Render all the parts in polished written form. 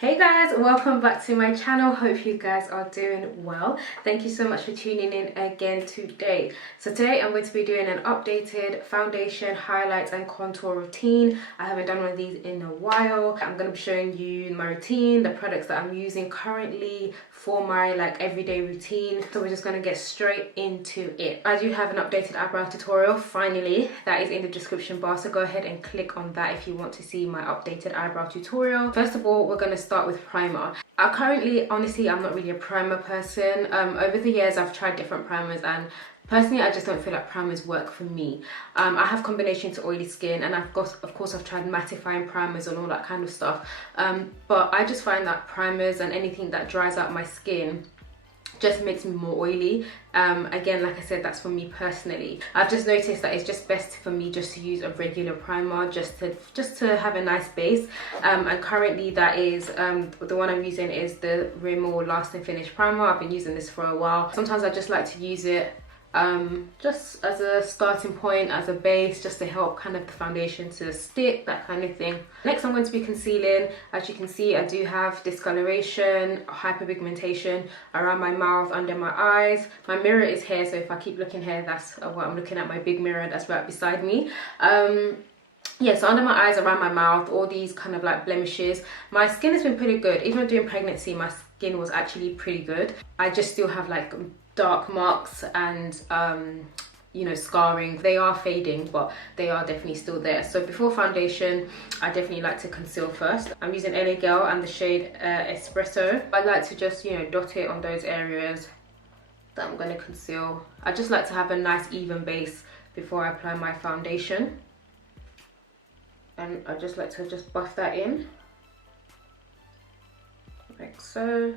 Hey guys, welcome back to my channel. Hope you guys are doing well. Thank you so much for tuning in again today. So today I'm going to be doing an updated foundation, highlights and contour routine. I haven't done one of these in a while. I'm going to be showing you my routine, the products that I'm using currently for my everyday routine. So we're just going to get straight into it. I do have an updated eyebrow tutorial finally, that is in the description bar, so go ahead and click on that if you want to see my updated eyebrow tutorial. First of all, we're going to start with primer. Honestly, I'm not really a primer person. Over the years I've tried different primers and personally I just don't feel like primers work for me. I have combination to oily skin, and of course I've tried mattifying primers and all that kind of stuff, but I just find that primers and anything that dries out my skin just makes me more oily. Again, like I said, that's for me personally. I've just noticed that it's just best for me just to use a regular primer just to have a nice base, and currently that is the one I'm using is the Rimmel Last and Finish primer. I've been using this for a while. Sometimes I just like to use it just as a starting point, as a base, just to help kind of the foundation to stick, that kind of thing. Next I'm going to be concealing. As you can see, I do have discoloration, hyperpigmentation around my mouth, under my eyes. My mirror is here, so if I keep looking here, that's what I'm looking at, my big mirror that's right beside me. Yeah, so under my eyes, around my mouth, all these kind of blemishes. My skin has been pretty good. Even during pregnancy, my skin was actually pretty good. I just still have dark marks and you know, scarring. They are fading, but they are definitely still there. So before foundation, I definitely like to conceal first. I'm using LA Girl and the shade Espresso. I like to just, you know, dot it on those areas that I'm going to conceal. I just like to have a nice even base before I apply my foundation, and I just like to just buff that in like so.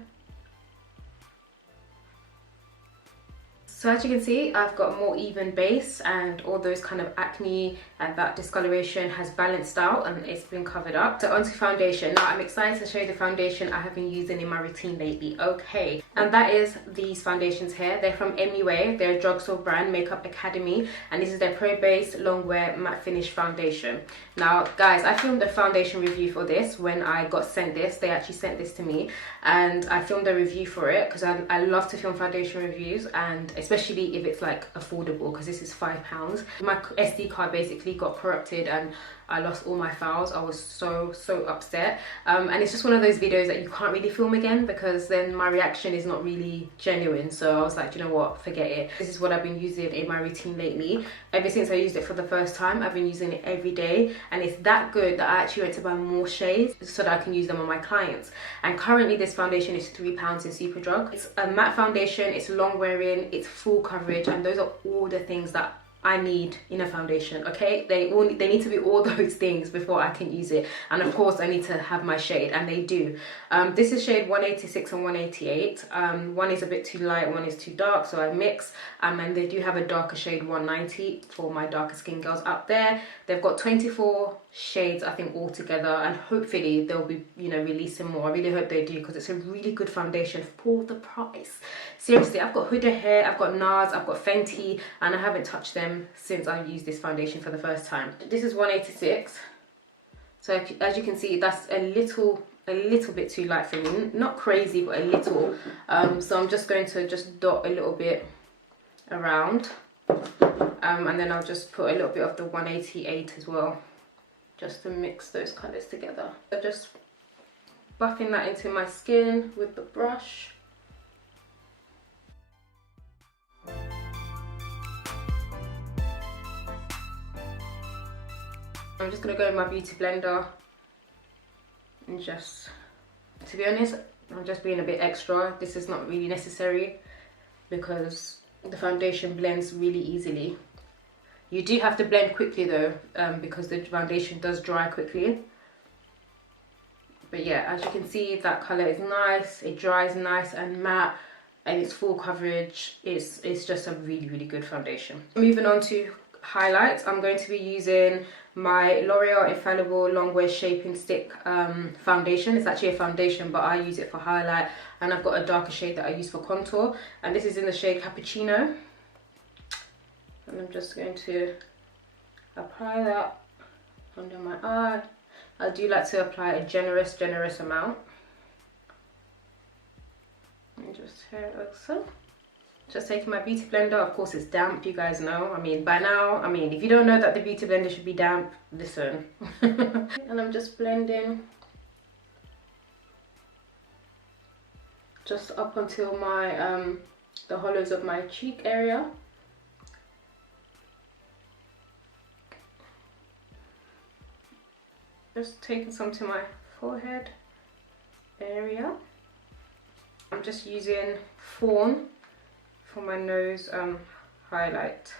So as you can see, I've got a more even base, and all those kind of acne and that discoloration has balanced out and it's been covered up. So onto foundation. Now I'm excited to show you the foundation I have been using in my routine lately. Okay, and that is these foundations here. They're from MUA, they're a drugstore brand, Makeup Academy, and this is their Pro Base Longwear Matte Finish Foundation. Now guys, I filmed a foundation review for this when I got sent this. They actually sent this to me and I filmed a review for it because I love to film foundation reviews, and especially if it's affordable, because this is £5. My SD card basically got corrupted and I lost all my files. I was so upset, and it's just one of those videos that you can't really film again because then my reaction is not really genuine. So I was like, you know what, forget it. This is what I've been using in my routine lately. Ever since I used it for the first time, I've been using it every day, and it's that good that I actually went to buy more shades so that I can use them on my clients. And currently this foundation is £3 in Superdrug. It's a matte foundation, it's long wearing, it's full coverage, and those are all the things that I need in a foundation. Okay, they need to be all those things before I can use it, and of course I need to have my shade, and they do. This is shade 186 and 188. One is a bit too light, one is too dark, so I mix, and they do have a darker shade 190 for my darker skin girls out there. They've got 24 shades I think all together, and hopefully they'll be, you know, releasing more. I really hope they do, because it's a really good foundation for the price. Seriously, I've got Huda Hair, I've got NARS, I've got Fenty, and I haven't touched them since I used this foundation for the first time. This is 186, so as you can see, that's a little bit too light for me. Not crazy, but a little. So I'm just going to just dot a little bit around, and then I'll just put a little bit of the 188 as well, just to mix those colours together. So just buffing that into my skin with the brush. I'm just going to go in my beauty blender and just, to be honest, I'm just being a bit extra. This is not really necessary because the foundation blends really easily. You do have to blend quickly though, because the foundation does dry quickly. But yeah, as you can see, that colour is nice, it dries nice and matte, and it's full coverage. It's just a really good foundation. Moving on to highlights, I'm going to be using my L'Oreal Infallible Longwear Shaping Stick foundation. It's actually a foundation, but I use it for highlight, and I've got a darker shade that I use for contour, and this is in the shade Cappuccino. And I'm just going to apply that under my eye. I do like to apply a generous amount. And just here like so. Just taking my beauty blender. Of course it's damp, you guys know. I mean, by now, I mean, if you don't know that the beauty blender should be damp, listen. And I'm just blending just up until my the hollows of my cheek area. Just taking some to my forehead area. I'm just using Fawn for my nose highlight.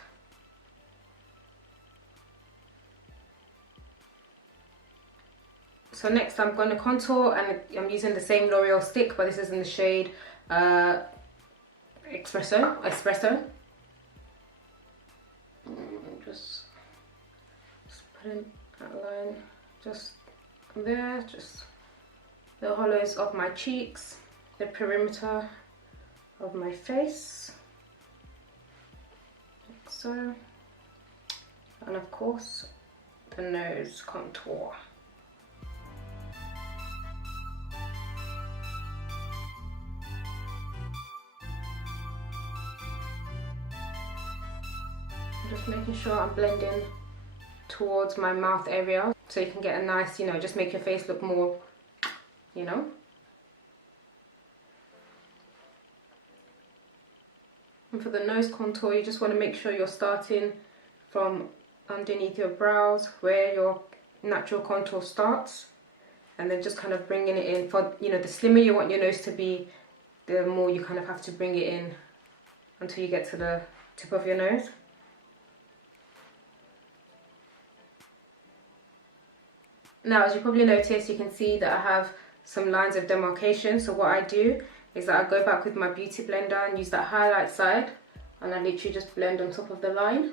So next I'm going to contour, and I'm using the same L'Oreal stick, but this is in the shade Espresso. Just putting that line just there, just the hollows of my cheeks, the perimeter of my face, like so, and of course the nose contour. Just making sure I'm blending towards my mouth area so you can get a nice, you know, just make your face look more, you know. And for the nose contour, you just want to make sure you're starting from underneath your brows where your natural contour starts, and then just kind of bringing it in. For, you know, the slimmer you want your nose to be, the more you kind of have to bring it in until you get to the tip of your nose. Now, as you probably noticed, you can see that I have some lines of demarcation. So what I do is that I go back with my beauty blender and use that highlight side, and I literally just blend on top of the line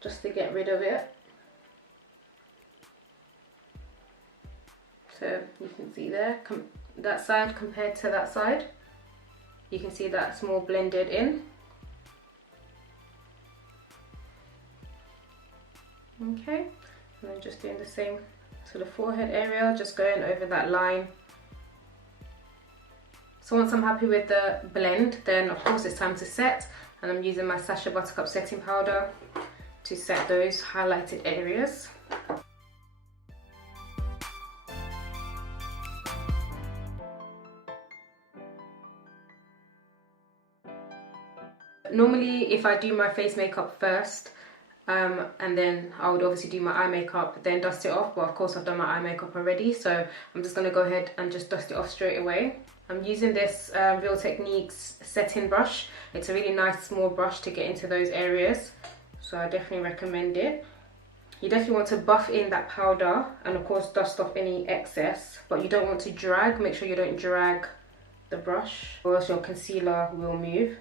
just to get rid of it. So you can see there, that side compared to that side, you can see that's more blended in. Okay. And then just doing the same to the forehead area, just going over that line. So once I'm happy with the blend, then of course it's time to set, and I'm using my Sacha Buttercup setting powder to set those highlighted areas. Normally if I do my face makeup first, and then I would obviously do my eye makeup, then dust it off, but of course I've done my eye makeup already, so I'm just going to go ahead and just dust it off straight away. I'm using this Real Techniques setting brush. It's a really nice small brush to get into those areas, so I definitely recommend it. You definitely want to buff in that powder and of course dust off any excess, but you don't want to drag. Make sure you don't drag the brush or else your concealer will move.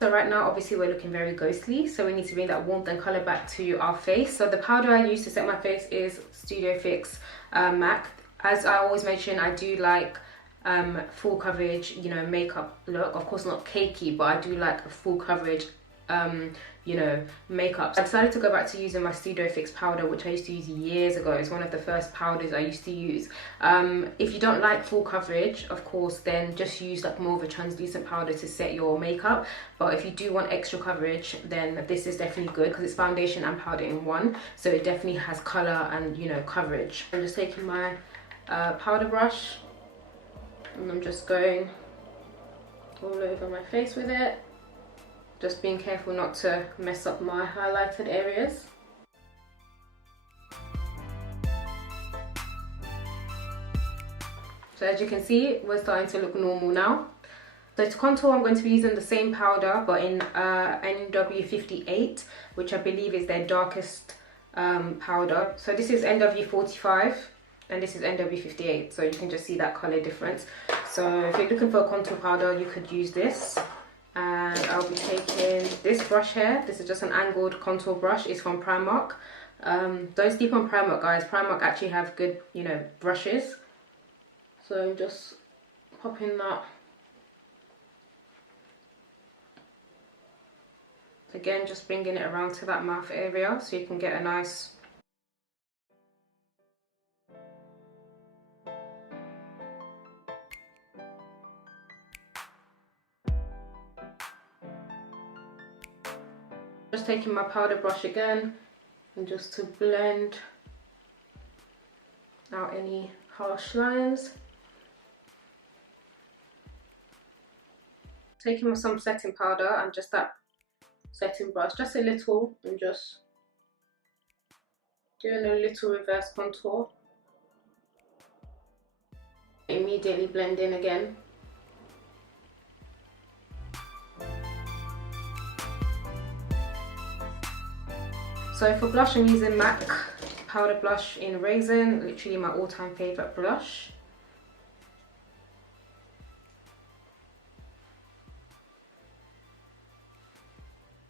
So right now, obviously we're looking very ghostly, so we need to bring that warmth and colour back to our face. So the powder I use to set my face is Studio Fix MAC. As I always mention, I do like full coverage, you know, makeup look. Of course not cakey, but I do like a full coverage, you know, makeup. I decided to go back to using my Studio Fix powder, which I used to use years ago. It's one of the first powders I used to use. If you don't like full coverage, of course, then just use like more of a translucent powder to set your makeup. But if you do want extra coverage, then this is definitely good because it's foundation and powder in one. So it definitely has color and, you know, coverage. I'm just taking my powder brush and I'm just going all over my face with it. Just being careful not to mess up my highlighted areas. So as you can see, we're starting to look normal now. So to contour, I'm going to be using the same powder, but in NW58, which I believe is their darkest powder. So this is NW45 and this is NW58, so you can just see that color difference. So if you're looking for a contour powder, you could use this. And I'll be taking this brush here. This is just an angled contour brush. It's from Primark. Don't sleep on Primark, guys. Primark actually have good, you know, brushes. So I'm just popping that. Again, just bringing it around to that mouth area so you can get a nice Just taking my powder brush again and just to blend out any harsh lines. Taking some setting powder and just that setting brush, just a little, and just doing a little reverse contour. Immediately blend in again. So for blush, I'm using MAC powder blush in Raizin, literally my all-time favourite blush.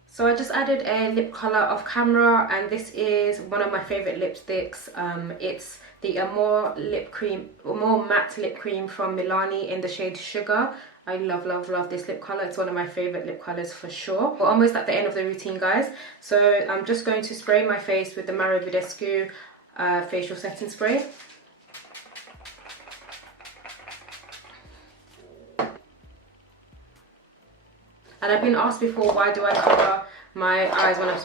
So I just added a lip colour off camera, and this is one of my favourite lipsticks. It's the Amore matte lip cream from Milani in the shade Sugar. I love, love, love this lip colour. It's one of my favourite lip colours for sure. We're almost at the end of the routine, guys. So I'm just going to spray my face with the Mario Badescu facial setting spray. And I've been asked before, why do I cover my eyes when I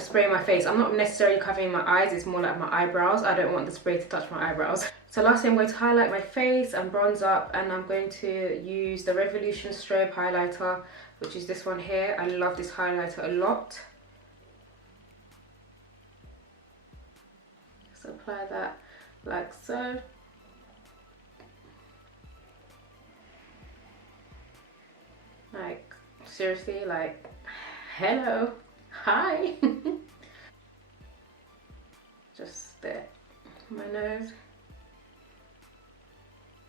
spray my face? I'm not necessarily covering my eyes, it's more like my eyebrows. I don't want the spray to touch my eyebrows. So lastly, I'm going to highlight my face and bronze up, and I'm going to use the Revolution Strobe highlighter, which is this one here. I love this highlighter a lot. So apply that like so. Like, seriously, like, hello, hi. Just there, my nose.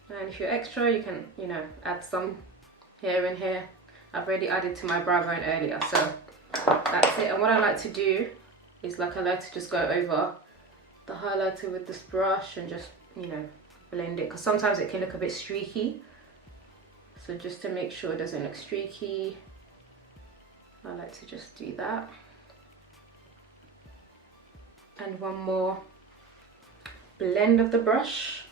And if you're extra, you can, you know, add some here and here. I've already added to my brow bone earlier, so that's it. And what I like to do is, like, I like to just go over the highlighter with this brush and just, you know, blend it, because sometimes it can look a bit streaky. So just to make sure it doesn't look streaky, I like to just do that. And one more blend of the brush.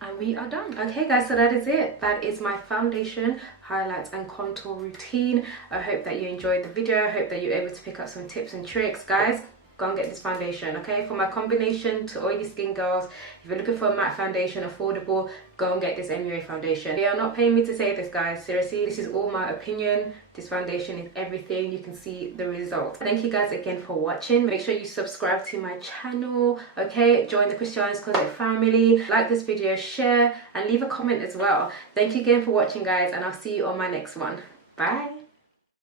And we are done. Okay guys, so that is it. That is my foundation, highlights and contour routine. I hope that you enjoyed the video. I hope that you're able to pick up some tips and tricks. Guys, go and get this foundation, okay? For my combination to oily skin girls, if you're looking for a matte foundation, affordable, go and get this MUA foundation. They are not paying me to say this, guys. Seriously, this is all my opinion. This foundation is everything. You can see the results. Thank you guys again for watching. Make sure you subscribe to my channel, okay? Join the Christiana's Closet family. Like this video, share, and leave a comment as well. Thank you again for watching, guys, and I'll see you on my next one. Bye.